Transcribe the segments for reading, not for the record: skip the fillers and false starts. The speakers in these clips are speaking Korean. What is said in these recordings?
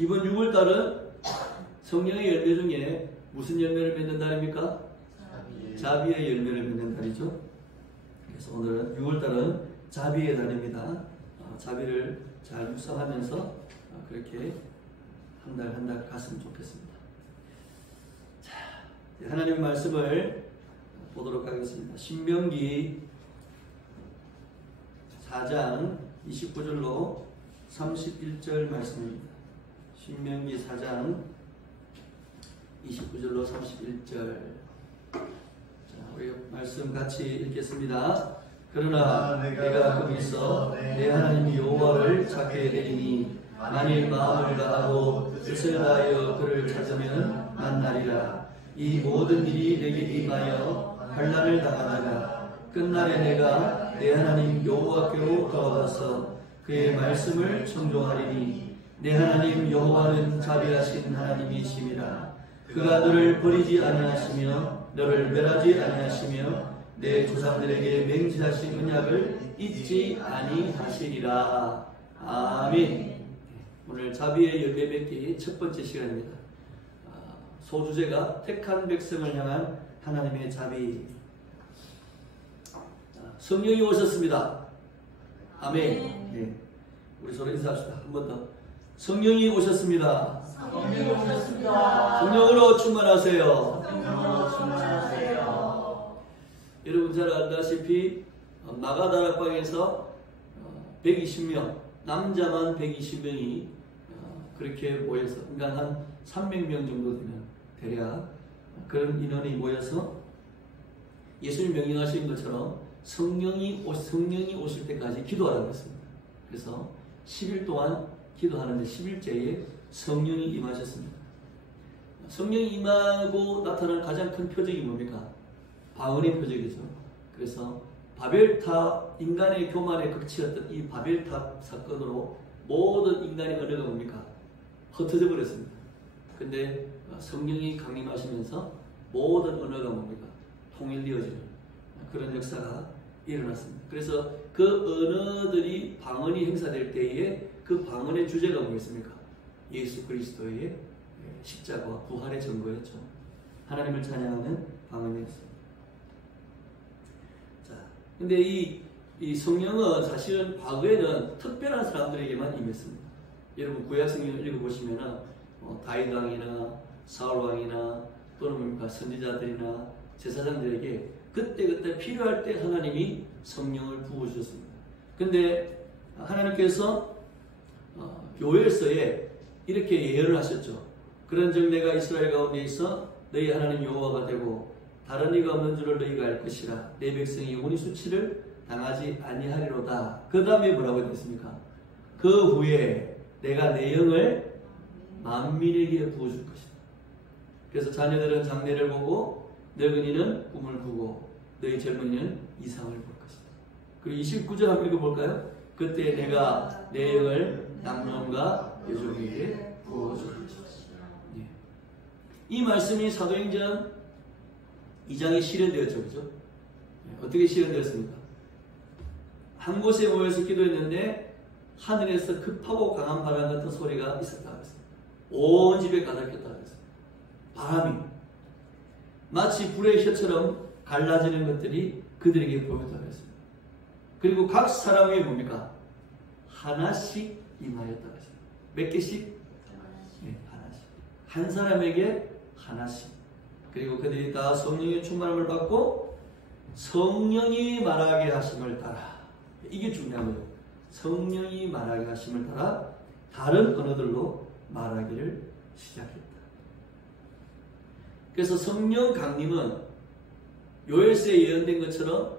이번 6월달은 성령의 열매 중에 무슨 열매를 맺는 달입니까? 자비의 열매를 맺는 달이죠. 그래서 오늘은 6월달은 자비의 달입니다. 자비를 잘 묵상하면서 그렇게 한 달 한 달 갔으면 좋겠습니다. 자, 하나님의 말씀을 보도록 하겠습니다. 신명기 4장 29절로 31절 말씀입니다. 신명기 4장 29절로 31절. 자, 우리 말씀 같이 읽겠습니다. 그러나 내가 거기서 내 하나님 여호와를 찾게 되리니 만일 마음을 다하고 뜻을 다하여 그를 찾으면 만나리라. 이 모든 일이 내게 임하여 환난을 당하다가 끝날에 내가 내 하나님 여호와께로 돌아와서 그의 말씀을 청종하리니 내 하나님 여호와는 자비하신 하나님이심이라. 그가 너를 버리지 아니하시며 너를 멸하지 아니하시며 내 조상들에게 맹세하신 언약을 잊지 아니하시리라. 아멘. 오늘 자비의 열매 맺기 첫 번째 시간입니다. 소주제가 택한 백성을 향한 하나님의 자비. 성령이 오셨습니다. 아멘. 네. 우리 서로 인사합시다. 한 번 더. 성령이 오셨습니다. 성령이 오셨습니다. 성령으로 충만하세요. 성령으로 충만하세요. 여러분 잘 알다시피 마가다락방에서 120명, 남자만 120명이 그렇게 모여서 인간 한 300명 정도 되면 대략 그런 인원이 모여서 예수님 명령하신 것처럼 성령이 오실 때까지 기도하라고 했습니다. 그래서 10일 동안 기도하는데 10일째에 성령이 임하셨습니다. 성령이 임하고 나타나는 가장 큰 표적이 뭡니까? 방언의 표적이죠. 그래서 바벨탑, 인간의 교만의 극치였던 이 바벨탑 사건으로 모든 인간의 언어가 뭡니까? 흩어져 버렸습니다. 근데 성령이 강림하시면서 모든 언어가 뭡니까? 통일되어지는 그런 역사가 일어났습니다. 그래서 그 언어들이 방언이 행사될 때에 그 방언의 주제가 뭐겠습니까? 예수 그리스도의 십자가와 부활의 증거였죠. 하나님을 찬양하는 방언이었습니다. 자, 근데 이 성령은 사실은 과거에는 특별한 사람들에게만 임했습니다. 여러분 구약 성경을 읽어보시면은 다윗 왕이나 사울 왕이나 또는 뭡니까 선지자들이나 제사장들에게 그때 필요할 때 하나님이 성령을 부어주셨습니다. 근데 하나님께서 요엘서에 이렇게 예언을 하셨죠. 그런즉 내가 이스라엘 가운데 있어 너희 하나님 여호와가 되고 다른 이가 없는 줄을 너희가 알 것이라. 내 백성이 영원히 수치를 당하지 아니하리로다. 그 다음에 뭐라고 했습니까? 그 후에 내가 내 영을 만민에게 부어줄 것이다. 그래서 자녀들은 장래를 보고 늙은이는 꿈을 꾸고 너희 젊은이는 이상을 볼 것이다. 그리고 29절 한번 읽어볼까요? 그때 내가 내 영을 남론과 여종에게 부어줄 것이다. 예. 이 말씀이 사도행전 2장에 실현되었죠. 그죠? 예. 어떻게 실현되었습니까? 한 곳에 모여서 기도했는데 하늘에서 급하고 강한 바람 같은 소리가 있었다고 했습니다. 온 집에 가득했다고 했습니다. 바람이 마치 불의 혀처럼 갈라지는 것들이 그들에게 보였다고 했습니다. 그리고 각 사람 위에 뭡니까? 하나씩 임하였다고 했습니다. 몇 개씩? 네, 하나씩. 한 사람에게 하나씩. 그리고 그들이 다 성령의 충만함을 받고 성령이 말하게 하심을 따라. 이게 중요한 거예요. 성령이 말하게 하심을 따라 다른 언어들로 말하기를 시작했다. 그래서 성령 강림은 요엘서에 예언된 것처럼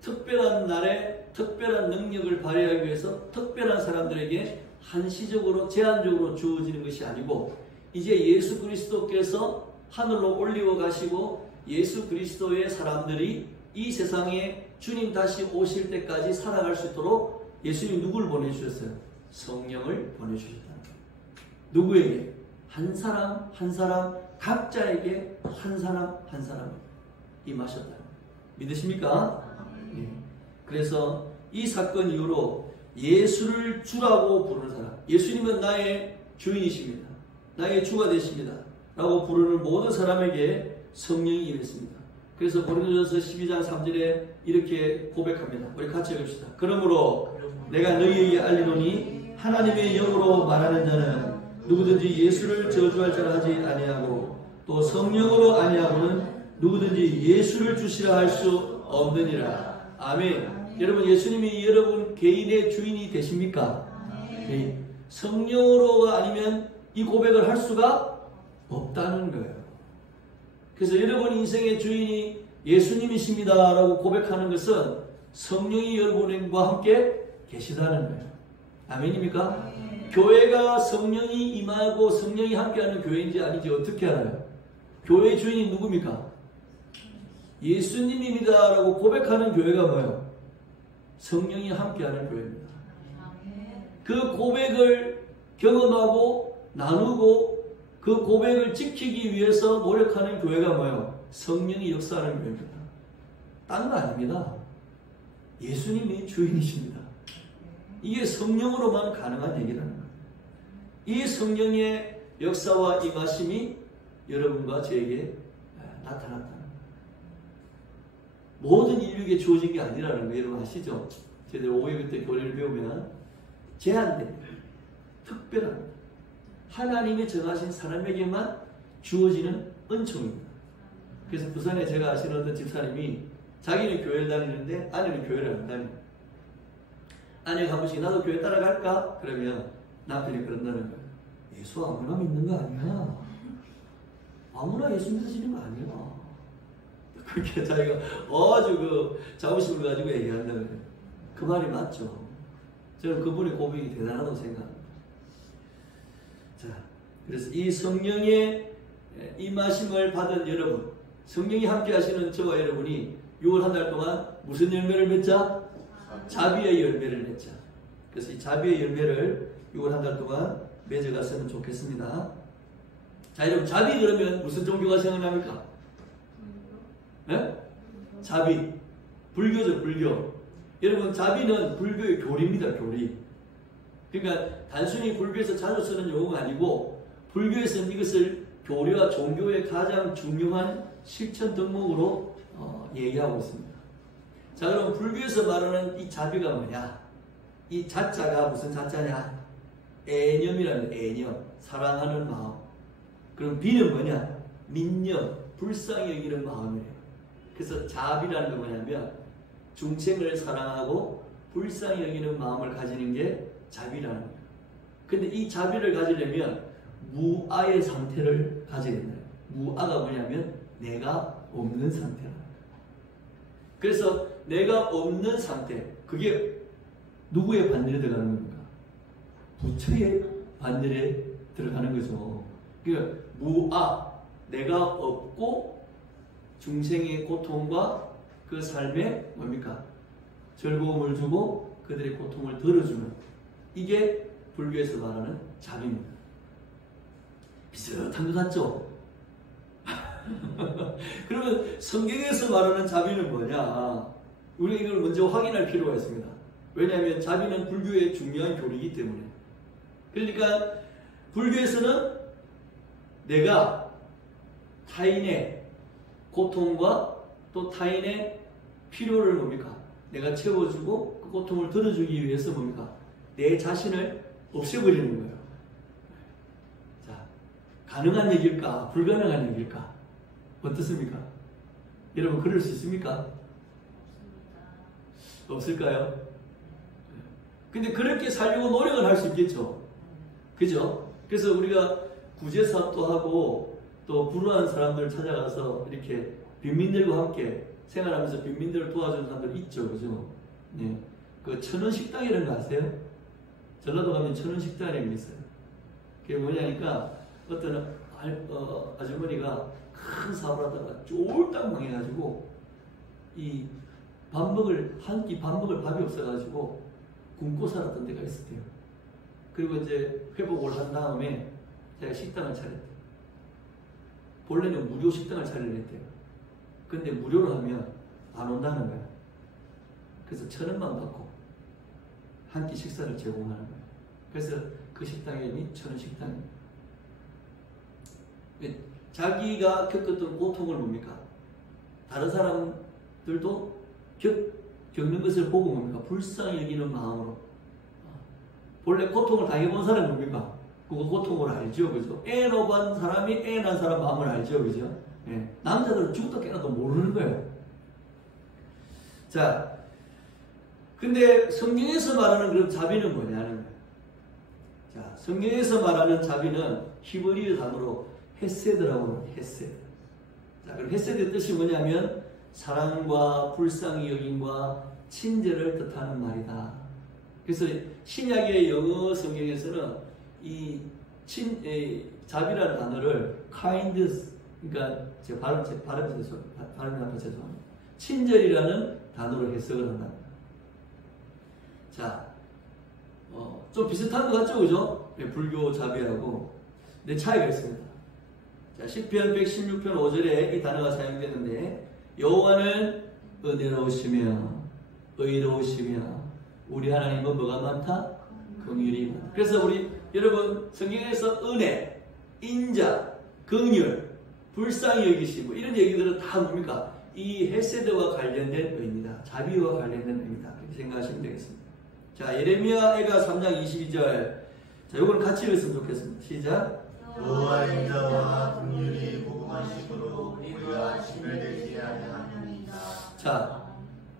특별한 날에 특별한 능력을 발휘하기 위해서 특별한 사람들에게 한시적으로 제한적으로 주어지는 것이 아니고 이제 예수 그리스도께서 하늘로 올리워 가시고 예수 그리스도의 사람들이 이 세상에 주님 다시 오실 때까지 살아갈 수 있도록 예수님 누구를 보내주셨어요? 성령을 보내주셨다는 거예요. 누구에게? 한 사람 한 사람 각자에게 한 사람 한 사람을 임하셨다. 믿으십니까? 네. 그래서 이 사건 이후로 예수를 주라고 부르는 사람, 예수님은 나의 주인이십니다. 나의 주가 되십니다. 라고 부르는 모든 사람에게 성령이 임했습니다. 그래서 고린도전서 12장 3절에 이렇게 고백합니다. 우리 같이 읽읍시다. 그러므로 내가 너희에게 알리노니 하나님의 영으로 말하는 자는 누구든지 예수를 저주할 자라 하지 아니하고 또 성령으로 아니하고는 누구든지 예수를 주시라 할 수 없느니라. 아멘. 여러분, 예수님이 여러분 개인의 주인이 되십니까? 네. 성령으로가 아니면 이 고백을 할 수가 없다는 거예요. 그래서 여러분 인생의 주인이 예수님이십니다 라고 고백하는 것은 성령이 여러분과 함께 계시다는 거예요. 아멘입니까? 교회가 성령이 임하고 성령이 함께하는 교회인지 아닌지 어떻게 알아요? 교회의 주인이 누굽니까? 예수님입니다 라고 고백하는 교회가 뭐예요? 성령이 함께하는 교회입니다. 그 고백을 경험하고 나누고 그 고백을 지키기 위해서 노력하는 교회가 뭐예요? 성령이 역사하는 교회입니다. 딴 거 아닙니다. 예수님이 주인이십니다. 이게 성령으로만 가능한 얘기라는 거예요. 이 성령의 역사와 임하심이 여러분과 저에게 나타났다는 거예요. 모든 인류에게 주어진 게 아니라는 거 여러분 아시죠? 저희들 500일 때 교리를 배우면 제한됩니다. 특별합니다. 하나님이 정하신 사람에게만 주어지는 은총입니다. 그래서 부산에 제가 아시는 어떤 집사님이 자기는 교회를 다니는데 아내는 교회를 안 다닙니다. 아내가 한 번씩 나도 교회 따라갈까? 그러면 남편이 그런다는 거예요. 예수 아무나 믿는 거 아니야. 아무나 예수 믿으시는 거 아니야. 그렇게 자기가 아주 그 자부심을 가지고 얘기한다는 거예요. 그 말이 맞죠. 저는 그분의 고백이 대단하다고 생각합니다. 자, 그래서 이 성령의 임하심을 받은 여러분, 성령이 함께 하시는 저와 여러분이 6월 한 달 동안 무슨 열매를 맺자? 자비의 열매를 맺자. 그래서 이 자비의 열매를 6월 한 달 동안 맺어갔으면 좋겠습니다. 자, 여러분, 자비 그러면 무슨 종교가 생각납니까? 네? 자비. 불교죠, 불교. 여러분, 자비는 불교의 교리입니다, 교리. 그러니까 단순히 불교에서 자주 쓰는 용어가 아니고 불교에서는 이것을 교리와 종교의 가장 중요한 실천 덕목으로 얘기하고 있습니다. 자, 그럼 불교에서 말하는 이 자비가 뭐냐? 이 자자가 무슨 자자냐? 애념이라는 애념, 사랑하는 마음. 그럼 비는 뭐냐? 민념, 불쌍히 여기는 마음이에요. 그래서 자비라는 게 뭐냐면 중생을 사랑하고 불쌍히 여기는 마음을 가지는 게 자비라는 거예요. 근데 이 자비를 가지려면 무아의 상태를 가져야 된다. 무아가 뭐냐면 내가 없는 상태라. 그래서 내가 없는 상태, 그게 누구의 반열에 들어가는 겁니까? 부처의 반열에 들어가는 거죠. 그러니까 무아, 내가 없고 중생의 고통과 그 삶에 뭡니까? 즐거움을 주고 그들의 고통을 덜어주는, 이게 불교에서 말하는 자비입니다. 비슷한 것 같죠? 그러면 성경에서 말하는 자비는 뭐냐? 우리가 이걸 먼저 확인할 필요가 있습니다. 왜냐하면 자비는 불교의 중요한 교리이기 때문에. 그러니까 불교에서는 내가 타인의 고통과 또 타인의 필요를 뭡니까? 내가 채워주고 그 고통을 덜어주기 위해서 뭡니까? 내 자신을 없애버리는 거예요. 자, 가능한 얘기일까? 불가능한 얘기일까? 어떻습니까? 여러분, 그럴 수 있습니까? 없을까요? 근데 그렇게 살려고 노력을 할 수 있겠죠. 그죠? 그래서 우리가 구제사업도 하고 또 불우한 사람들 찾아가서 이렇게 빈민들과 함께 생활하면서 빈민들을 도와주는 사람들 있죠. 그죠? 네. 그 천원 식당이라는 거 아세요? 전라도 가면 천원 식당이라는 게 있어요. 그게 뭐냐니까 어떤 아주머니가 큰 사업을 하다가 쫄딱 망해가지고 이 한 끼 밥 먹을 밥이 없어가지고 굶고 살았던 데가 있었대요. 그리고 이제 회복을 한 다음에 제가 식당을 차렸대요. 본래는 무료 식당을 차리랬대요. 근데 무료로 하면 안 온다는 거야. 그래서 1,000원만 받고 한 끼 식사를 제공하는 거예요. 그래서 그 식당 이름이 천은식당입니다. 자기가 겪었던 고통을 뭡니까? 다른 사람들도 겪는 것을 보고 뭡니까? 불쌍히 여기는 마음으로. 본래 고통을 당해본 사람이 뭡니까? 그거 고통을 알죠, 그죠? 애 낳은 사람이 애 낳은 사람 마음을 알죠, 그죠? 예. 남자들은 죽도 깨나도 모르는 거예요. 자, 근데 성경에서 말하는 그런 자비는 뭐냐는 거예요. 자, 성경에서 말하는 자비는 히브리어 단어로 헤세드라고 합니다. 헤세드. 자, 그럼 헤세드의 뜻이 뭐냐면 사랑과 불쌍히 여김과 친절을 뜻하는 말이다. 그래서 신약의 영어 성경에서는 이 자비라는 단어를 kindness, 그러니까 제 발음이 나빠 죄송합니다. 친절이라는 단어로 해석을 한다. 자, 좀 비슷한 것 같죠, 그죠? 불교 자비하고. 근데 차이가 있습니다. 자, 시편 116편 5절에 이 단어가 사용되는데, 여호와는 은혜로우시며 의로우시며 우리 하나님은 뭐가 많다? 긍휼이 많다. 그래서 우리 여러분 성경에서 은혜, 인자, 긍휼, 불쌍히 여기시고 이런 얘기들은 다 뭡니까? 이 헤세드와 관련된 의미다. 자비와 관련된 의미다. 이렇게 생각하시면 되겠습니다. 자, 예레미야가 3장 22절. 자, 요거는 같이 읽었으면 좋겠습니다. 시작. 여호와의 인자와 긍휼이 무궁하심으로 우리와 친밀되지 아니하느니라. 자,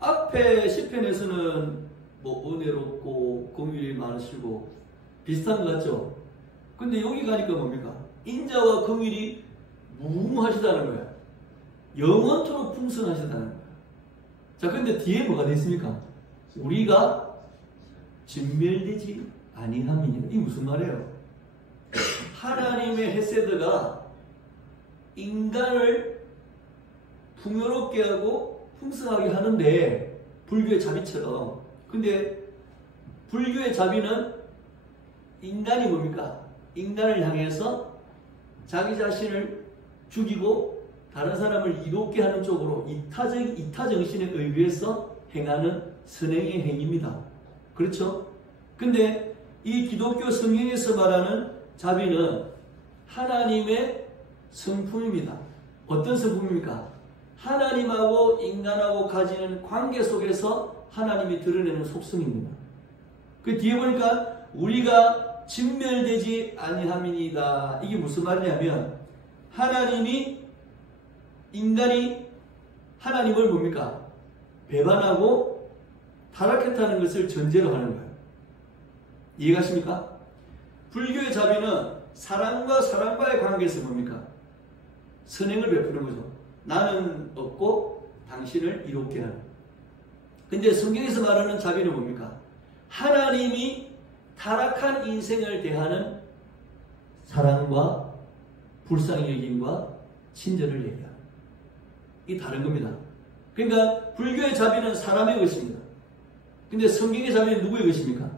앞에 시편에서는 뭐 은혜롭고 긍휼이 많으시고 비슷한 것 같죠? 근데 여기 가니까 뭡니까? 인자와 긍휼이 무궁하시다는 거야. 영원토록 풍성하시다는 거야. 자, 근데 뒤에 뭐가 되어 있습니까? 우리가 진멸되지 아니함이니라. 이게 무슨 말이에요? 하나님의 헤세드가 인간을 풍요롭게 하고 풍성하게 하는데, 불교의 자비처럼. 근데 불교의 자비는 인간이 뭡니까? 인간을 향해서 자기 자신을 죽이고 다른 사람을 이롭게 하는 쪽으로 이타정신에 의해서 행하는 선행의 행위입니다. 그렇죠? 근데 이 기독교 성경에서 말하는 자비는 하나님의 성품입니다. 어떤 성품입니까? 하나님하고 인간하고 가지는 관계 속에서 하나님이 드러내는 속성입니다. 그 뒤에 보니까 우리가 진멸되지 아니함이니이다. 이게 무슨 말이냐면 인간이 하나님을 뭡니까? 배반하고 타락했다는 것을 전제로 하는 거예요. 이해가십니까? 불교의 자비는 사람과 사람과의 관계에서 뭡니까? 선행을 베푸는 거죠. 나는 없고 당신을 이롭게 하는. 근데 성경에서 말하는 자비는 뭡니까? 하나님이 타락한 인생을 대하는 사랑과 불쌍히 여김과 친절을 얘기하는. 이 다른 겁니다. 그러니까 불교의 자비는 사람의 것입니다. 근데 성경의 자비는 누구의 것입니까?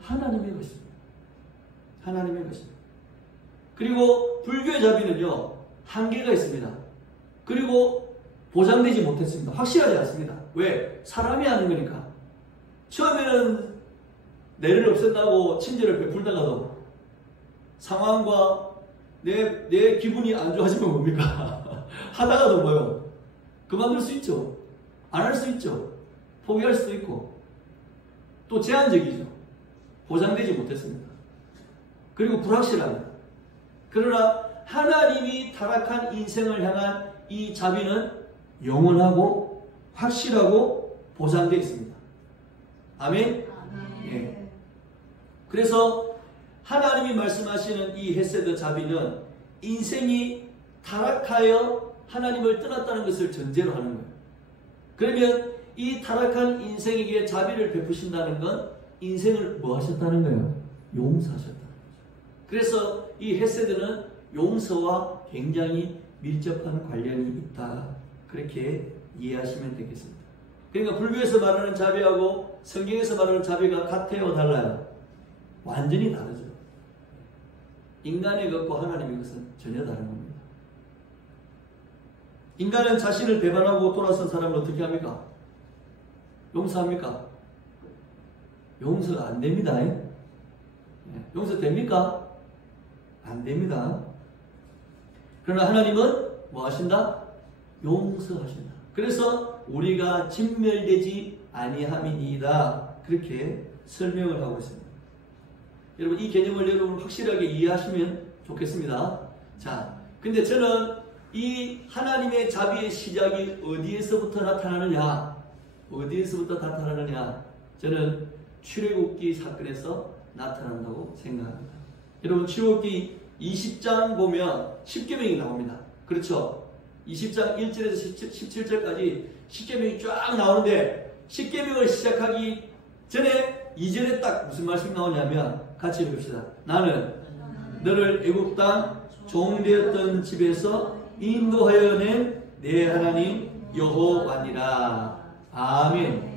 하나님의 것입니다. 하나님의 것입니다. 그리고 불교의 자비는요, 한계가 있습니다. 그리고 보장되지 못했습니다. 확실하지 않습니다. 왜? 사람이 하는 거니까. 처음에는 내를 없앤다고 친절을 베풀다가도 상황과 내 기분이 안 좋아지면 뭡니까? 하다가도 뭐요? 그만둘 수 있죠. 안 할 수 있죠. 포기할 수도 있고. 또 제한적이죠. 보장되지 못했습니다. 그리고 불확실합니다. 그러나 하나님이 타락한 인생을 향한 이 자비는 영원하고 확실하고 보장되어 있습니다. 아멘? 예. 그래서 하나님이 말씀하시는 이 헤세드 자비는 인생이 타락하여 하나님을 떠났다는 것을 전제로 하는 거예요. 그러면 이 타락한 인생에게 자비를 베푸신다는 건 인생을 뭐 하셨다는 거예요? 용서하셨다는 거죠. 그래서 이 헤세드는 용서와 굉장히 밀접한 관련이 있다. 그렇게 이해하시면 되겠습니다. 그러니까 불교에서 말하는 자비하고 성경에서 말하는 자비가 같아요, 달라요? 완전히 다르죠. 인간의 것과 하나님의 것은 전혀 다른 겁니다. 인간은 자신을 배반하고 돌아선 사람을 어떻게 합니까? 용서합니까? 용서가 안 됩니다. 용서됩니까? 안 됩니다. 그러나 하나님은 뭐 하신다? 용서하신다. 그래서 우리가 진멸되지 아니함이니이다. 그렇게 설명을 하고 있습니다. 여러분 이 개념을 여러분 확실하게 이해하시면 좋겠습니다. 자, 근데 저는 이 하나님의 자비의 시작이 어디에서부터 나타나느냐? 어디에서부터 나타나느냐? 저는 출애굽기 사건에서 나타난다고 생각합니다. 여러분 출애굽기 20장 보면 10계명이 나옵니다. 그렇죠? 20장 1절에서 17절까지 10계명이 쫙 나오는데 10계명을 시작하기 전에 2절에 딱 무슨 말씀이 나오냐면 같이 읽읍시다. 나는 너를 애굽 땅 종되었던 집에서 인도하여 낸 내 하나님 여호와니라. 아멘.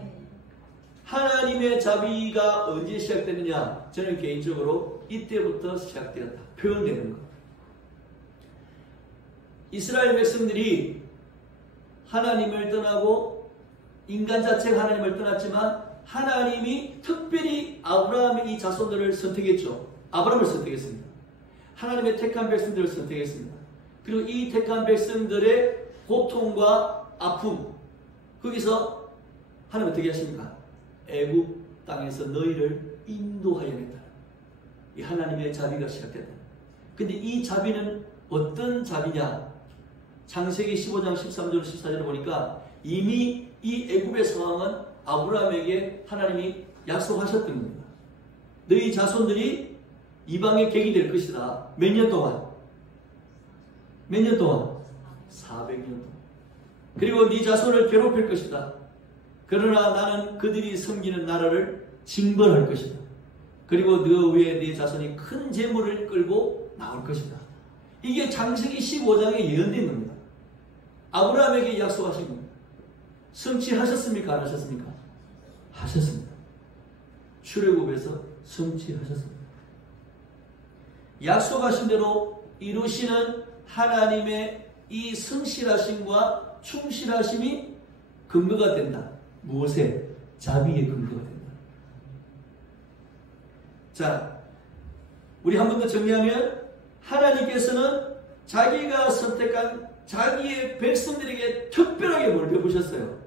하나님의 자비가 언제 시작되느냐? 저는 개인적으로 이때부터 시작되었다. 표현되는 것. 이스라엘 백성들이 하나님을 떠나고 인간 자체가 하나님을 떠났지만 하나님이 특별히 아브라함의 이 자손들을 선택했죠. 아브라함을 선택했습니다. 하나님의 택한 백성들을 선택했습니다. 그리고 이 택한 백성들의 고통과 아픔, 거기서 하나님 어떻게 하십니까? 애굽 땅에서 너희를 인도하여 낸다. 이 하나님의 자비가 시작된다. 근데 이 자비는 어떤 자비냐? 창세기 15장 13절 14절을 보니까 이미 이 애굽의 상황은 아브라함에게 하나님이 약속하셨던 겁니다. 너희 자손들이 이방의 객이 될 것이다. 몇 년 동안? 몇 년 동안? 400년 동안. 그리고 네 자손을 괴롭힐 것이다. 그러나 나는 그들이 섬기는 나라를 징벌할 것이다. 그리고 너 위에 네 자손이 큰 재물을 끌고 나올 것이다. 이게 창세기 15장에 예언된 겁니다. 아브라함에게 약속하신 겁니다. 성취하셨습니까? 안 하셨습니까? 하셨습니다. 출애굽에서 성취하셨습니다. 약속하신 대로 이루시는 하나님의 이 성실하심과 충실하심이 근거가 된다. 무엇에? 자비의 근거가 된다. 자, 우리 한 번 더 정리하면 하나님께서는 자기가 선택한 자기의 백성들에게 특별하게 뭘 베푸셨어요?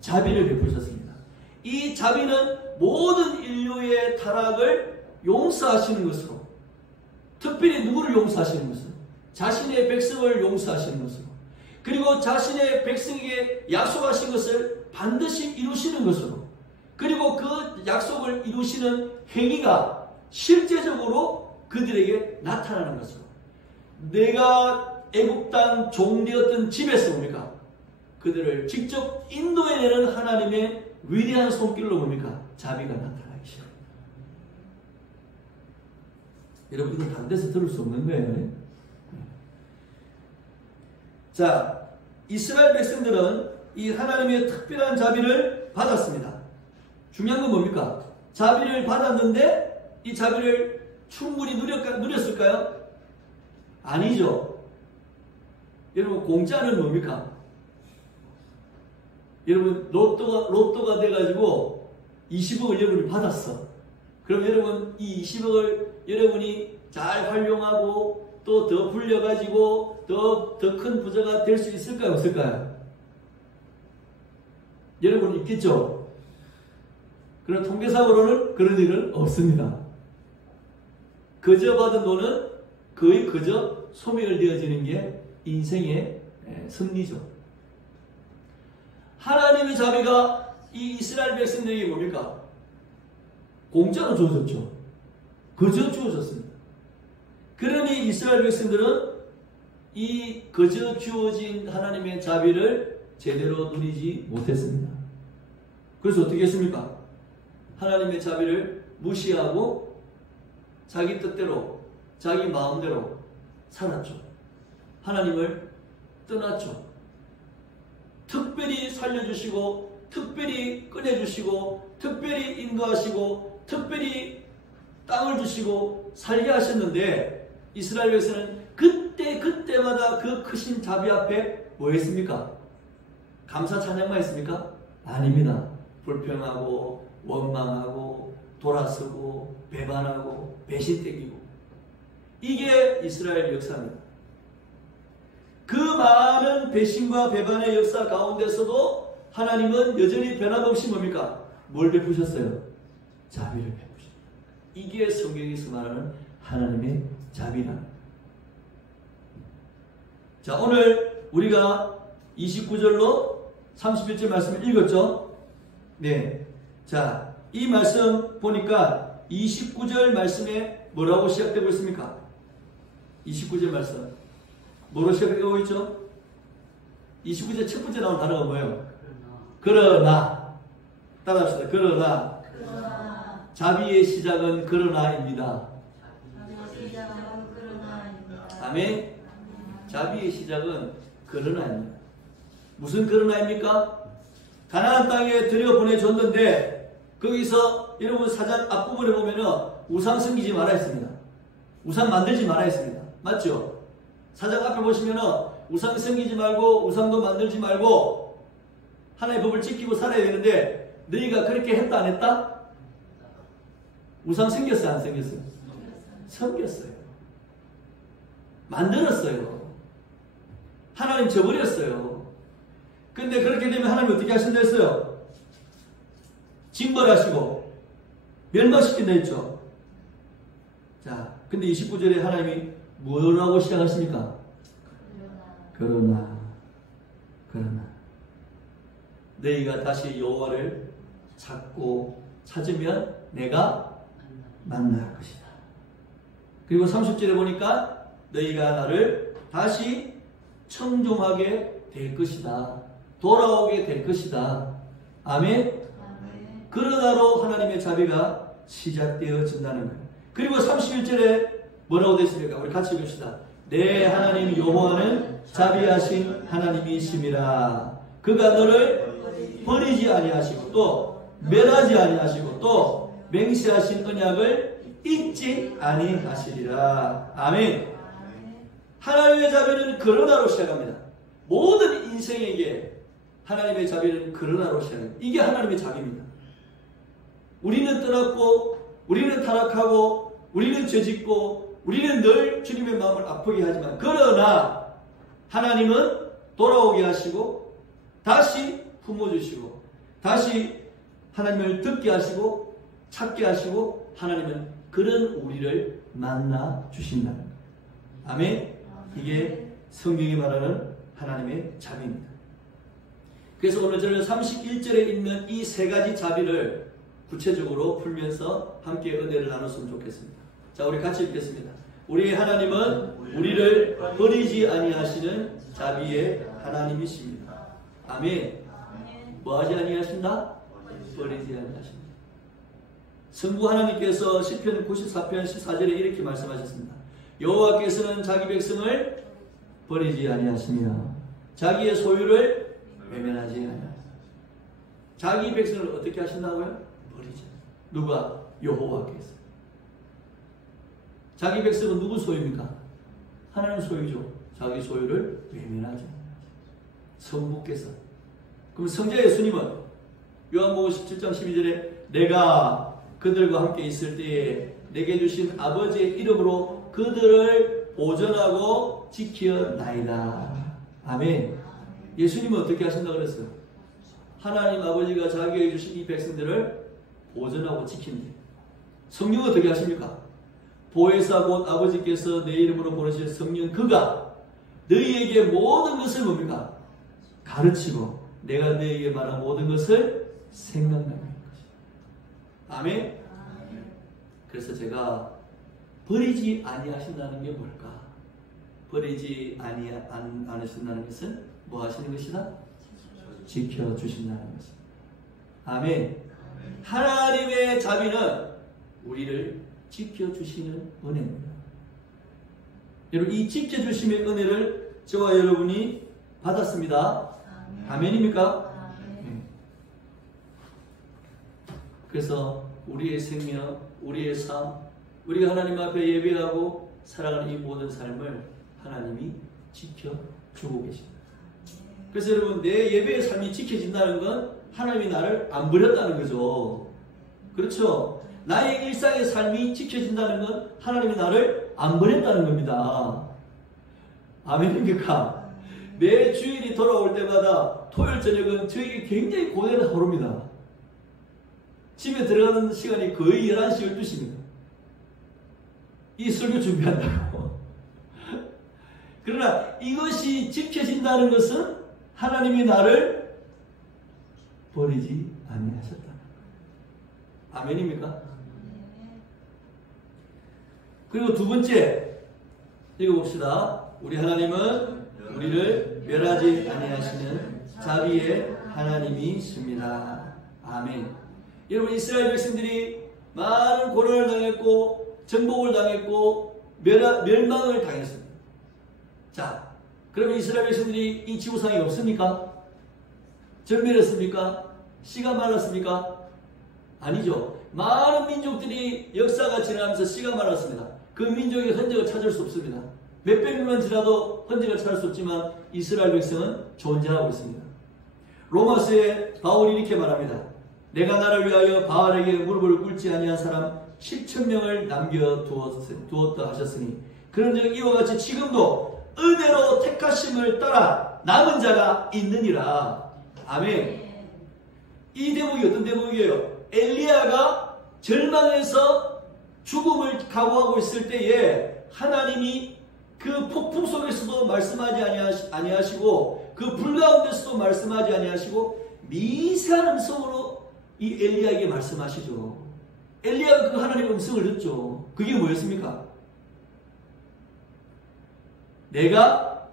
자비를 베푸셨습니다. 이 자비는 모든 인류의 타락을 용서하시는 것으로, 특별히 누구를 용서하시는 것으로? 자신의 백성을 용서하시는 것으로, 그리고 자신의 백성에게 약속하신 것을 반드시 이루시는 것으로, 그리고 그 약속을 이루시는 행위가 실제적으로 그들에게 나타나는 것으로, 내가 애굽 땅 종되었던 집에서 뭡니까? 그들을 직접 인도해내는 하나님의 위대한 손길로 뭡니까? 자비가 나타나기 시작합니다. 여러분 이건 반대서 들을 수 없는 거예요. 자, 이스라엘 백성들은 이 하나님의 특별한 자비를 받았습니다. 중요한 건 뭡니까? 자비를 받았는데 이 자비를 충분히 누렸을까요? 아니죠. 여러분 공짜는 뭡니까? 여러분 로또가 돼가지고 20억을 여러분이 받았어. 그럼 여러분 이 20억을 여러분이 잘 활용하고 또 더 불려가지고 더 큰 부자가 될 수 있을까요? 없을까요? 여러분 있겠죠? 그러나 통계상으로는 그런 일은 없습니다. 그저 받은 돈은 거의 그저 소멸되어지는 게 인생의 승리죠. 하나님의 자비가 이 이스라엘 백성들에게 뭡니까? 공짜로 주어졌죠. 그저 주어졌습니다. 그러니 이스라엘 백성들은 이 그저 주어진 하나님의 자비를 제대로 누리지 못했습니다. 그래서 어떻게 했습니까? 하나님의 자비를 무시하고 자기 뜻대로 자기 마음대로 살았죠. 하나님을 떠났죠. 특별히 살려주시고 특별히 꺼내주시고 특별히 인도하시고 특별히 땅을 주시고 살게 하셨는데 이스라엘 백성은 그때마다 그 크신 자비 앞에 뭐 했습니까? 감사 찬양만 했습니까? 아닙니다. 불평하고 원망하고 돌아서고 배반하고 배신 땡기고, 이게 이스라엘 역사입니다. 그 많은 배신과 배반의 역사 가운데서도 하나님은 여전히 변함없이 뭡니까? 뭘 베푸셨어요? 자비를 베푸셨다. 이게 성경에서 말하는 하나님의 자비라는. 자, 오늘 우리가 29절로 31절 말씀을 읽었죠? 네. 자, 이 말씀 보니까 29절 말씀에 뭐라고 시작되고 있습니까? 29절 말씀. 뭐로 시작되고 있죠? 29절 첫 번째 나온 단어가 뭐예요? 그러나. 따라합시다. 그러나. 자비의 시작은 그러나입니다. 아멘. 자비의 시작은 그러나입니다. 무슨 그러나입니까? 가나안 땅에 들여보내줬는데 거기서 여러분 4장 앞부분에 보면은 우상 섬기지 말아 했습니다. 우상 만들지 말아 했습니다. 맞죠? 4장 앞에 보시면은 우상 섬기지 말고 우상도 만들지 말고 하나님의 법을 지키고 살아야 되는데 너희가 그렇게 했다 안 했다? 우상 생겼어요 안 생겼어요? 섬겼어요. 만들었어요. 하나님 저버렸어요. 근데 그렇게 되면 하나님 어떻게 하신다 했어요? 징벌하시고 멸망시킨다 했죠. 자, 근데 29절에 하나님이 뭐라고 시작하십니까? 그러나 너희가 다시 여호와를 찾으면 내가 만날 것이다. 그리고 30절에 보니까 너희가 나를 다시 청종하게 될 것이다. 돌아오게 될 것이다. 아멘? 그러나로 하나님의 자비가 시작되어진다는 거예요. 그리고 31절에 뭐라고 되어 있습니까? 우리 같이 읽읍시다. 내 하나님 여호와는 자비하신 하나님이심이라. 그가 너를 버리지 아니하시고 또 멸하지 아니하시고 또 맹세하신 언약을 잊지 아니하시리라. 아멘. 하나님의 자비는 그러나로 시작합니다. 모든 인생에게 하나님의 자비는 그러나로 시작합니다. 이게 하나님의 자비입니다. 우리는 떠났고 우리는 타락하고 우리는 죄짓고 우리는 늘 주님의 마음을 아프게 하지만 그러나 하나님은 돌아오게 하시고 다시 품어주시고 다시 하나님을 듣게 하시고 찾게 하시고 하나님은 그런 우리를 만나 주신다는 거예요. 아멘. 이게 성경이 말하는 하나님의 자비입니다. 그래서 오늘 저는 31절에 있는 이 세 가지 자비를 구체적으로 풀면서 함께 은혜를 나눴으면 좋겠습니다. 자, 우리 같이 읽겠습니다. 우리 하나님은 우리를 버리지 아니하시는 자비의 하나님이십니다. 아멘. 뭐하지 아니하신다? 버리지 아니하신다. 성부 하나님께서 시편 94편 14절에 이렇게 말씀하셨습니다. 여호와께서는 자기 백성을 버리지 아니하시며 자기의 소유를 외면하지 아니하시며. 자기 백성을 어떻게 하신다고요? 버리지. 누가? 여호와께서. 자기 백성은 누구 소유입니까? 하나님 소유죠. 자기 소유를 외면하지. 성부께서. 그럼 성자 예수님은 요한복음 17장 12절에 내가 그들과 함께 있을 때에 내게 주신 아버지의 이름으로 그들을 보존하고 지켜나이다. 아멘. 예수님은 어떻게 하신다고 그랬어요? 하나님 아버지가 자기에게 주신 이 백성들을 보존하고 지킨대. 성령은 어떻게 하십니까? 보혜사 곧 아버지께서 내 이름으로 보내실 성령 그가 너희에게 모든 것을 뭡니까? 가르치고 내가 너희에게 말한 모든 것을 생각나게 할 것이다. 아멘. 그래서 제가 버리지 아니하신다는 게 뭘까? 버리지 않으신다는 것은 뭐 하시는 것이다? 지켜주신다는 것입니다. 아멘. 하나님의 자비는 우리를 지켜주시는 은혜입니다. 여러분, 이 지켜주심의 은혜를 저와 여러분이 받았습니다. 아멘입니까? 네. 그래서 우리의 생명, 우리의 삶, 우리가 하나님 앞에 예배하고 살아가는 이 모든 삶을 하나님이 지켜주고 계십니다. 그래서 여러분, 내 예배의 삶이 지켜진다는 건 하나님이 나를 안 버렸다는 거죠. 그렇죠. 나의 일상의 삶이 지켜진다는 건 하나님이 나를 안 버렸다는 겁니다. 아멘입니까? 매 주일이 돌아올 때마다 토요일 저녁은 저에게 굉장히 고된 하루입니다. 집에 들어가는 시간이 거의 11시, 12시입니다. 이 설교 준비한다고. 그러나 이것이 지켜진다는 것은 하나님이 나를 버리지 아니하셨다. 아멘입니까? 그리고 두 번째 읽어봅시다. 우리 하나님은 우리를 멸하지 아니하시는 자비의 하나님이십니다. 아멘. 여러분, 이스라엘 백성들이 많은 고난을 당했고 정복을 당했고 멸망을 당했습니다. 자, 그러면 이스라엘 백성들이 이 지구상에 없습니까? 전멸했습니까? 씨가 말랐습니까? 아니죠. 많은 민족들이 역사가 지나면서 씨가 말랐습니다. 그 민족의 흔적을 찾을 수 없습니다. 몇백 년만 지나도 흔적을 찾을 수 없지만 이스라엘 백성은 존재하고 있습니다. 로마서에 바울이 이렇게 말합니다. 내가 나를 위하여 바알에게 무릎을 꿇지 아니한 사람 7,000명을 남겨두었다 하셨으니 그런즉 이와 같이 지금도 은혜로 택하심을 따라 남은 자가 있느니라. 아멘. 이 대목이 어떤 대목이에요? 엘리야가 절망해서 죽음을 각오하고 있을 때에 하나님이 그 폭풍 속에서도 말씀하지 아니하시고 그 불 가운데서도 말씀하지 아니하시고 미세한 음성으로 이 엘리야에게 말씀하시죠. 엘리야가 그 하나님의 음성을 듣죠. 그게 뭐였습니까? 내가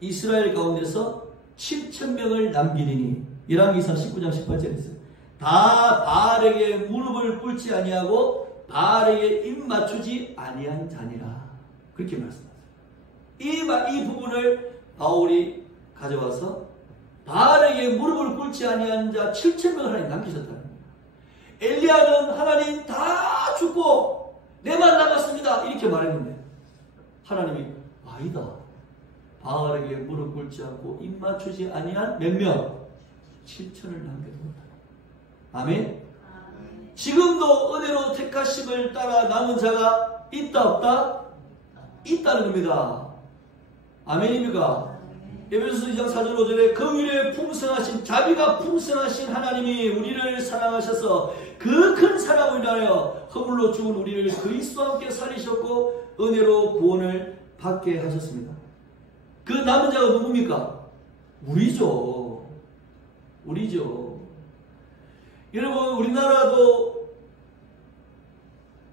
이스라엘 가운데서 7,000명을 남기리니. 열왕기상 19장 18절에 있어요. 다 바알에게 무릎을 꿇지 아니하고 바알에게 입 맞추지 아니한 자니라. 그렇게 말씀하세요. 이 부분을 바울이 가져와서 바알에게 무릎을 꿇지 아니한 자 7,000명을 하나님 남기셨다는 겁니다. 엘리야는 하나님 다 죽고 내만 남았습니다 이렇게 말했는데 하나님이 아니다. 바알에게 무릎 꿇지 않고 입 맞추지 아니한 몇 명? 7,000을 남겨둔다. 아멘? 지금도 은혜로 택하심을 따라 남은 자가 있다 없다? 있다는 겁니다. 아멘입니까? 에베소서 2장 4절 5절에 긍휼에 풍성하신 자비가 풍성하신 하나님이 우리를 사랑하셔서 그 큰 사랑을 인하여 허물로 죽은 우리를 그리스도와 함께 살리셨고 은혜로 구원을 받게 하셨습니다. 그 남은 자가 누굽니까? 우리죠. 우리죠. 여러분, 우리나라도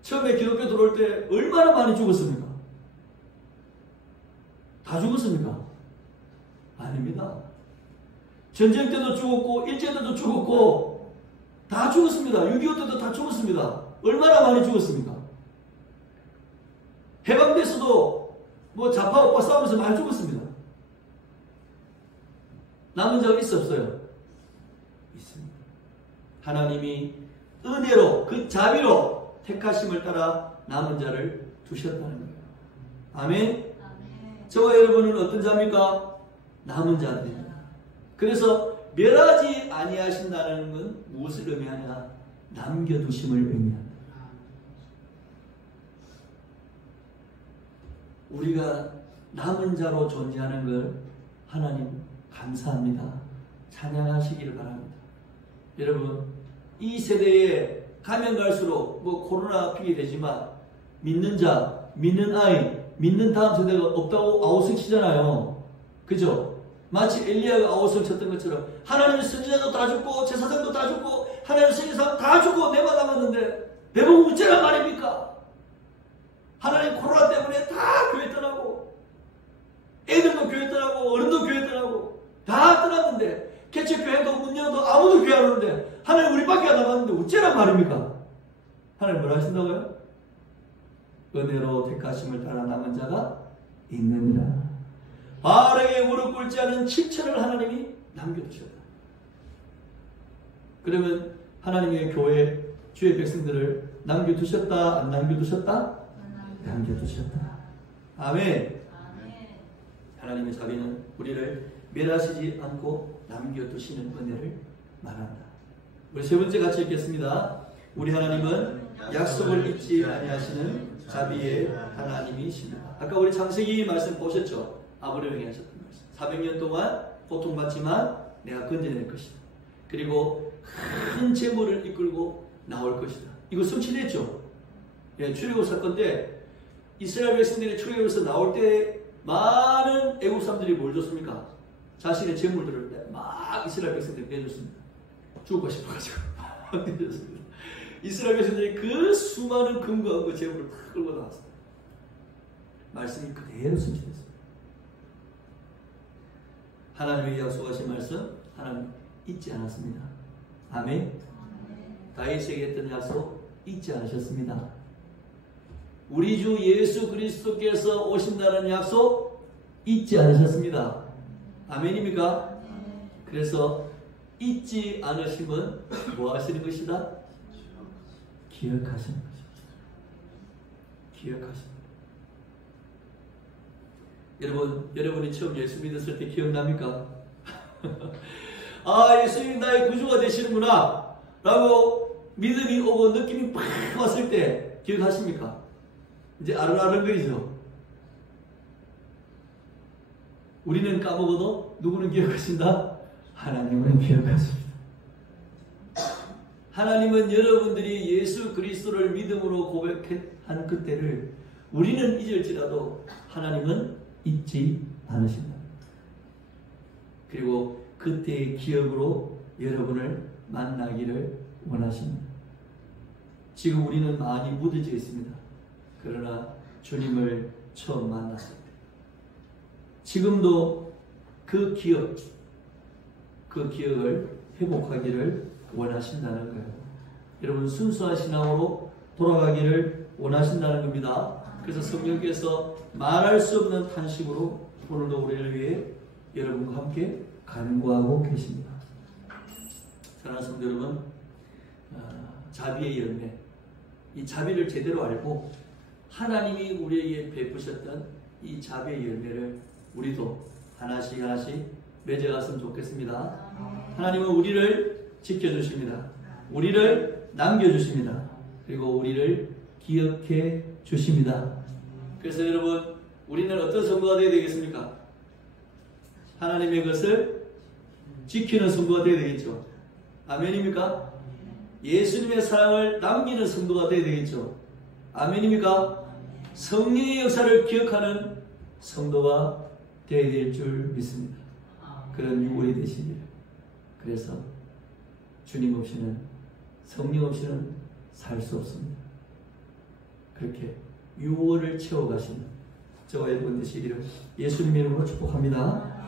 처음에 기독교 들어올 때 얼마나 많이 죽었습니까? 다 죽었습니까? 아닙니다. 전쟁 때도 죽었고 일제 때도 죽었고 다 죽었습니다. 6.25 때도 다 죽었습니다. 얼마나 많이 죽었습니까? 해방돼서도 뭐 좌파 우파 싸우면서 많이 죽었습니다. 남은 자가 있어 없어요? 있습니다. 하나님이 은혜로 그 자비로 택하심을 따라 남은 자를 두셨다는 거예요. 아멘? 저와 여러분은 어떤 자입니까? 남은 자들입니다. 그래서 멸하지 아니하신다는 건 무엇을 의미하냐? 남겨두심을 의미한다. 우리가 남은 자로 존재하는 걸 하나님 감사합니다. 찬양하시기를 바랍니다. 여러분, 이 세대에 가면 갈수록 뭐 코로나 핑계되지만 믿는 자, 믿는 아이, 믿는 다음 세대가 없다고 아우성 치잖아요. 그죠? 마치 엘리야가 아우성 쳤던 것처럼 하나님의 선지자도 다 죽고 제사장도 다 죽고 하나님의 선지자 다 죽고 내만 남았는데 내보고 어쩌란 말입니까? 하나님 코로나 때문에 다 교회 떠나고 애들도 교회 떠나고 어른도 교회 떠나고 다 떠났는데 개척교회도 문 열어도 아무도 교회 안 오는데 하나님 우리밖에 안 남았는데 어쩌란 말입니까? 하나님 뭐라 하신다고요? 은혜로 택하심을 따라 남은 자가 있느니라. 바알에게 무릎 꿇지 않은 7,000을 하나님이 남겨두셨다. 그러면 하나님의 교회, 주의 백성들을 남겨두셨다? 안 남겨두셨다? 남겨두셨다. 아멘. 하나님의 자비는 우리를 멸하시지 않고 남겨두시는 은혜를 말한다. 우리 세 번째 같이 읽겠습니다. 우리 하나님은 약속을 잊지 아니하시는 자비의 하나님이십니다. 아까 우리 창세기 말씀 보셨죠? 아브라함이 하셨던 말씀. 400년 동안 고통받지만 내가 건져낼 것이다. 그리고 큰 재물을 이끌고 나올 것이다. 이거 성취됐죠? 예, 출애굽 사건인데 이스라엘 백성들이 출애굽에서 나올 때 많은 애국 사람들이 뭘 줬습니까? 자신의 재물들을 막 이스라엘 백성들이 내줬습니다. 죽고 싶어가지고 막 내줬습니다. 이스라엘 백성들이 그 수많은 금과 그 재물을 다 끌고 나왔습니다. 말씀이 그대로 성취됐습니다. 하나님의 약속하신 말씀 하나님 잊지 않았습니다. 아멘. 다윗에게 했던 약속 잊지 않으셨습니다. 우리 주 예수 그리스도께서 오신다는 약속 잊지 않으셨습니다. 아멘입니까? 그래서 잊지 않으시면 뭐 하시는 것이다? 기억하시는 것입니다. 기억하십니다. 여러분이 처음 예수 믿었을 때 기억납니까? 아, 예수님 나의 구주가 되시는구나 라고 믿음이 오고 느낌이 팍 왔을 때 기억하십니까? 이제 아른아른거리죠. 우리는 까먹어도 누구는 기억하신다? 하나님은 기억하십니다. 하나님은 여러분들이 예수 그리스도를 믿음으로 고백한 그때를 우리는 잊을지라도 하나님은 잊지 않으신다. 그리고 그때의 기억으로 여러분을 만나기를 원하십니다. 지금 우리는 많이 무뎌져 있습니다. 그러나 주님을 처음 만났을 때 지금도 그 기억을 회복하기를 원하신다는 거예요. 여러분 순수한 신앙으로 돌아가기를 원하신다는 겁니다. 그래서 성령께서 말할 수 없는 탄식으로 오늘도 우리를 위해 여러분과 함께 간구하고 계십니다. 사랑하는 성도 여러분, 자비의 열매, 이 자비를 제대로 알고 하나님이 우리에게 베푸셨던 이 자비의 열매를 우리도 하나씩 맺어갔으면 좋겠습니다. 하나님은 우리를 지켜주십니다. 우리를 남겨주십니다. 그리고 우리를 기억해 주십니다. 그래서 여러분, 우리는 어떤 성도가 되어야 되겠습니까? 하나님의 것을 지키는 성도가 되어야 되겠죠. 아멘입니까? 예수님의 사랑을 남기는 성도가 되어야 되겠죠. 아멘입니까? 성령의 역사를 기억하는 성도가 되어야 될 줄 믿습니다. 그런 유월이 되시기를. 그래서 주님 없이는, 성령 없이는 살 수 없습니다. 그렇게 유월을 채워가시는 저와 여러분 되시기를 예수님의 이름으로 축복합니다.